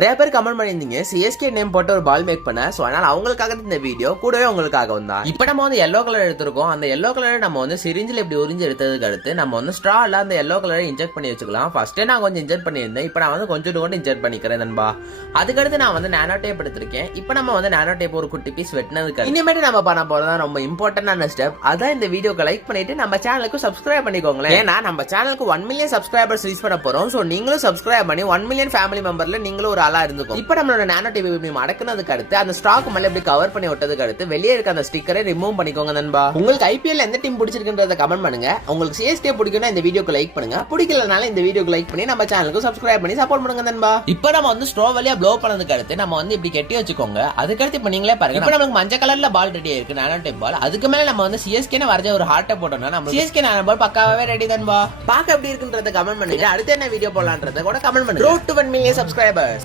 நிறைய பேர் கமெண்ட் பண்ணியிருந்தீங்க சிஎஸ்கே நேம் போட்டு ஒரு பால் மேக் பண்ண. சோ அதனால அவங்களுக்காக இந்த வீடியோ கூடவே உங்களுக்காக தான். இப்போ நம்ம வந்து எல்லோ கலர் எடுத்திருக்கோம். அந்த எல்லோ கலர் நம்ம வந்து சிரிஞ்சில் இப்படி உறிஞ்சு எடுத்ததுக்கு அடுத்து நம்ம வந்து ஸ்ட்ரால அந்த எல்லோ கலரை இன்ஜெக்ட் பண்ணி வச்சுக்கலாம். ஃபர்ஸ்டே நான் கொஞ்சம் இன்ஜெக்ட் பண்ணியிருந்தேன். இப்போ நான் வந்து கொஞ்சம் கூட இன்ஜெக்ட் பண்ணிக்கிறேன் நண்பா. அதுக்கடுத்து நான் வந்து நானோ டேப் எடுத்திருக்கேன். இப்போ நம்ம வந்து நானோ டேப் ஒரு குட்டி பீஸ் வெட்டினதுக்கு இனிமேட்டு நம்ம பண்ண போறதா ரொம்ப இம்பார்ட்டன்டான ஸ்டெப். அதான் இந்த வீடியோக்கு லைக் பண்ணிட்டு நம்ம சேனலுக்கு சப்ஸ்கிரைப் பண்ணிக்கோங்களேன். ஏன்னா நம்ம சேனலுக்கு 1 மில்லியன் சப்ஸ்கிரைபர்ஸ் ரீச் பண்ண போறோம். சோ நீங்களும் சப்ஸ்கிரைப் பண்ணி 1 மில்லியன் ஃபேமிலி மெம்பர்ல நீங்களும் ஒரு ஆளா இருந்துக்கும். இப்போ நம்மளோட நானோ டேப் இப்படி மடக்குனதுக்கு அடுத்து அந்த ஸ்டாக் மேல இப்படி கவர் பண்ணி விட்டதுக்கு அடுத்து வெளியே இருக்க அந்த ஸ்டிக்கரை ரிமூவ் பண்ணிக்கோங்க நண்பா. உங்களுக்கு ஐபிஎல் எந்த டீம் பிடிச்சிருக்குன்றத கமெண்ட் பண்ணுங்க. உங்களுக்கு சிஎஸ்கே பிடிக்கும்னா இந்த வீடியோக்கு லைக் பண்ணுங்க. பிடிக்கலனால இந்த வீடியோக்கு லைக் பண்ணி நம்ம சேனலுக்கு சப்ஸ்கிரைப் பண்ணி சப்போர்ட் பண்ணுங்க நண்பா. இப்போ நம்ம வந்து ஸ்ட்ரோ வழியா ப்ளோ பண்ணதுக்கு அடுத்து நம்ம வந்து இப்படி கட்டி வச்சுக்கோங்க. அதுக்கடுத்து இப்போ நீங்களே பாருங்க. இப்போ நமக்கு மஞ்சள் கலர்ல பால் ரெடி ஆயிருக்கு நானோ டேப் பால். அதுக்கு மேல நம்ம வந்து சிஎஸ்கே வரைஞ்ச ஒரு ஹார்ட்டை போட்டோம்னா நம்ம சிஎஸ்கே நானோ பால் பக்காவே ரெடி நண்பா. பாக்க எப்படி இருக்குன்றத கமெண்ட் பண்ணுங்க. அடுத்து என்ன வீடியோ போடலான்றத கூட கமெண்ட் பண்ணுங்க. Road to 1 million subscribers.